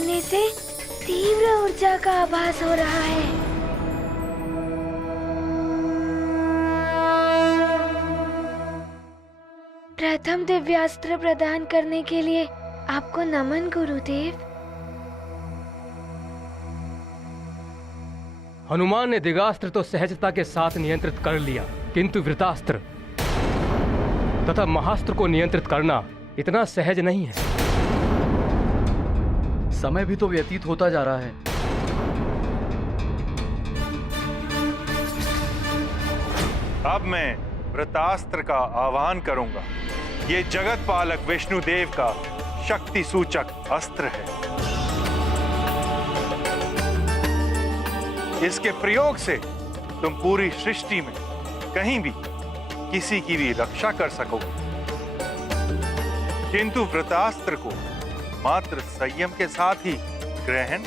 करने से तीव्र ऊर्जा का आभास हो रहा है। प्रथम दिव्यास्त्र प्रदान करने के लिए आपको नमन गुरुदेव। हनुमान ने दिगास्त्र तो सहजता के साथ नियंत्रित कर लिया, किंतु वृतास्त्र तथा महास्त्र को नियंत्रित करना इतना सहज नहीं है। समय भी तो व्यतीत होता जा रहा है। अब मैं वृतास्त्र का आह्वान करूंगा। ये जगत पालक विष्णुदेव का शक्ति सूचक अस्त्र है। इसके प्रयोग से तुम पूरी सृष्टि में कहीं भी किसी की भी रक्षा कर सकोगे, किंतु वृतास्त्र को मात्र संयम के साथ ही ग्रहण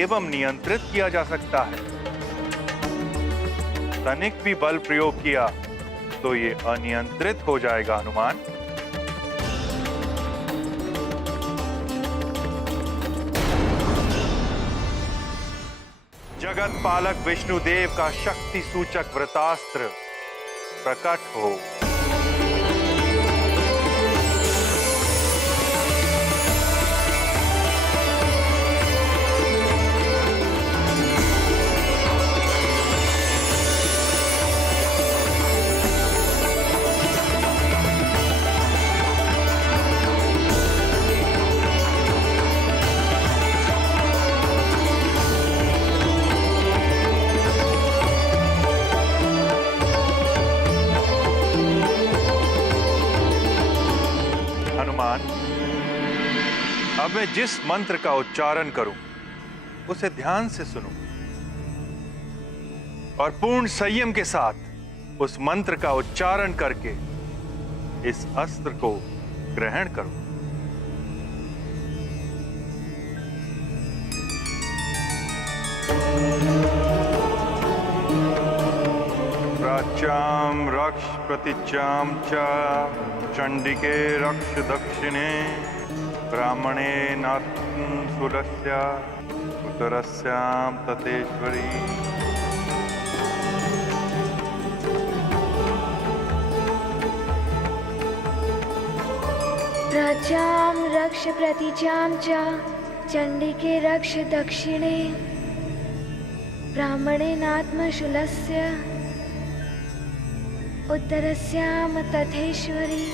एवं नियंत्रित किया जा सकता है। तनिक भी बल प्रयोग किया तो ये अनियंत्रित हो जाएगा हनुमान। जगत पालक विष्णुदेव का शक्ति सूचक वृतास्त्र प्रकट हो। अब मैं जिस मंत्र का उच्चारण करूं उसे ध्यान से सुनो और पूर्ण संयम के साथ उस मंत्र का उच्चारण करके इस अस्त्र को ग्रहण करो। प्राच्याम रक्ष प्रतिच्याम च चंडिके रक्ष दक्षिणे ब्राह्मणे नात्म सुरस्य उत्तरस्याम ततेश्वरी। प्राच्याम रक्ष प्रतिचाम च चंडिके रक्ष दक्षिणे ब्राह्मणे नात्म शूलस्य उत्तरस्याम तथेश्वरी।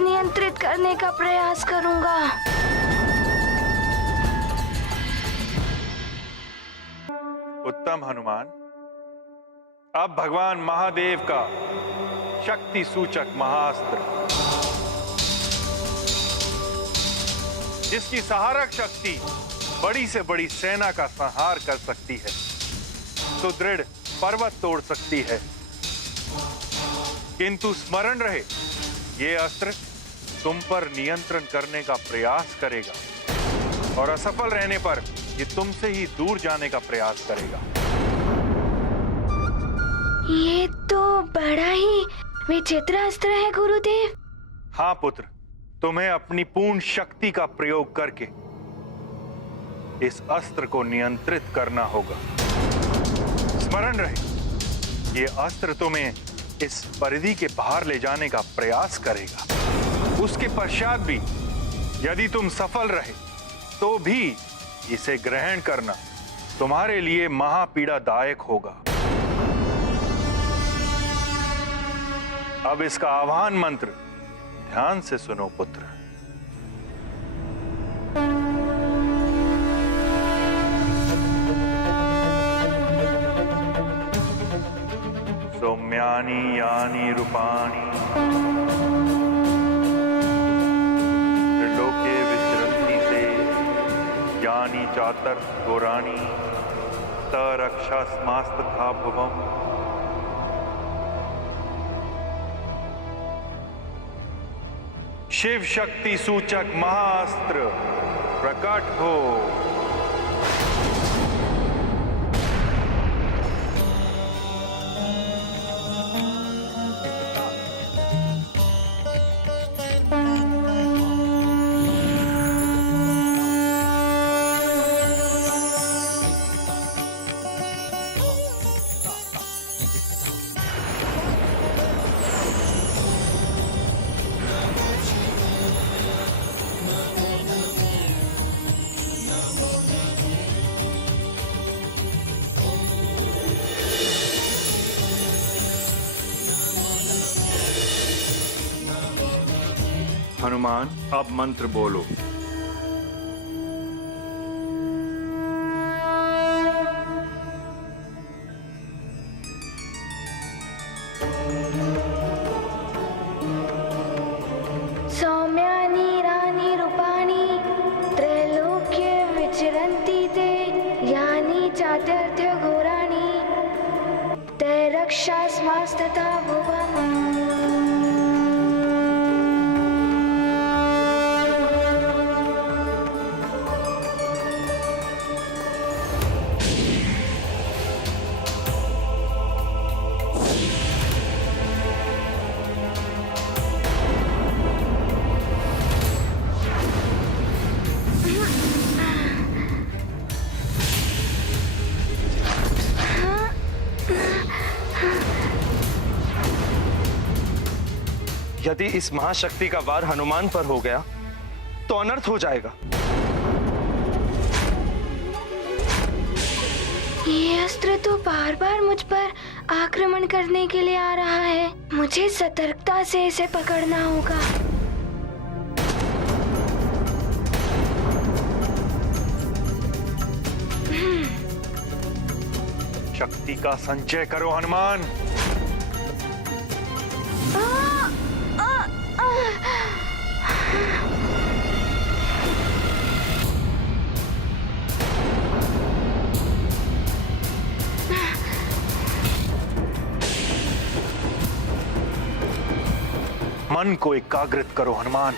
नियंत्रित करने का प्रयास करूंगा। उत्तम हनुमान। अब भगवान महादेव का शक्ति सूचक महाअस्त्र, जिसकी सहारक शक्ति बड़ी से बड़ी सेना का संहार कर सकती है, सुदृढ़ पर्वत तोड़ सकती है, किंतु स्मरण रहे ये अस्त्र तुम पर नियंत्रण करने का प्रयास करेगा और असफल रहने पर ये तुमसे ही दूर जाने का प्रयास करेगा। ये तो बड़ा ही विचित्र अस्त्र है गुरुदेव। हाँ पुत्र, तुम्हें अपनी पूर्ण शक्ति का प्रयोग करके इस अस्त्र को नियंत्रित करना होगा। स्मरण रहे, ये अस्त्र तुम्हें इस परिधि के बाहर ले जाने का प्रयास करेगा। उसके पश्चात भी यदि तुम सफल रहे तो भी इसे ग्रहण करना तुम्हारे लिए महापीड़ादायक होगा। अब इसका आह्वान मंत्र ध्यान से सुनो पुत्र। सौम्यानि यानि रूपाणि त्रिलोके विचरन्ति ते यानि चातर्थ घोराणि तरक्षास्मास्तथा भुवम्। शिव शक्ति सूचक महाअस्त्र प्रकट हो। हनुमान, अब मंत्र बोलो। सौम्यानि यानि रूपाणि त्रैलोक्ये विचरन्ति ते यानि चातुर्थ घोराणि तैरक्षास्मास्तथा भुवम्। यदि इस महाशक्ति का वार हनुमान पर हो गया तो अनर्थ हो जाएगा। ये अस्त्र तो बार बार मुझ पर आक्रमण करने के लिए आ रहा है। मुझे सतर्कता से इसे पकड़ना होगा। शक्ति का संचय करो हनुमान। मन को एकाग्रित करो हनुमान।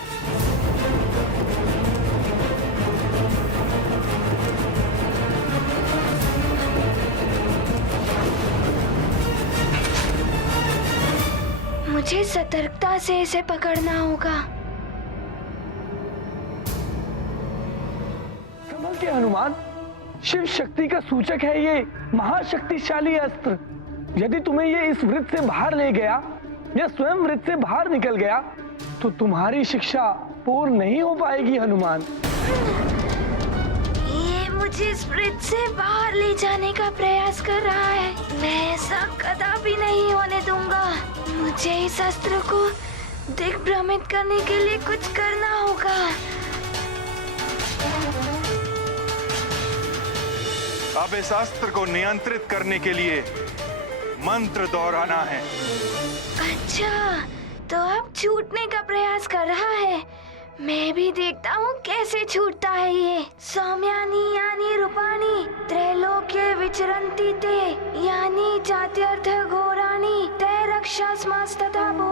मुझे सतर्कता से इसे पकड़ना होगा। संभल के हनुमान, शिव शक्ति का सूचक है ये महाशक्तिशाली अस्त्र। यदि तुम्हें ये इस वृत्त से बाहर ले गया या स्वयं वृत्त से बाहर निकल गया तो तुम्हारी शिक्षा पूर्ण नहीं हो पाएगी हनुमान। ये मुझे इस वृत्त से बाहर ले जाने का प्रयास कर रहा है। मैं ऐसा कदापि नहीं होने दूंगा। मुझे इस अस्त्र को दिग्भ्रमित करने के लिए कुछ करना होगा। अब इस अस्त्र को नियंत्रित करने के लिए मंत्र दोहराना है। अच्छा, तो अब छूटने का प्रयास कर रहा है। मैं भी देखता हूँ कैसे छूटता है ये। सौम्यानि यानि रूपाणि त्रैलोक्ये विचरन्ति ते यानि चात्यर्थ घोराणि तैरक्षास्मास्तथा भुवम्।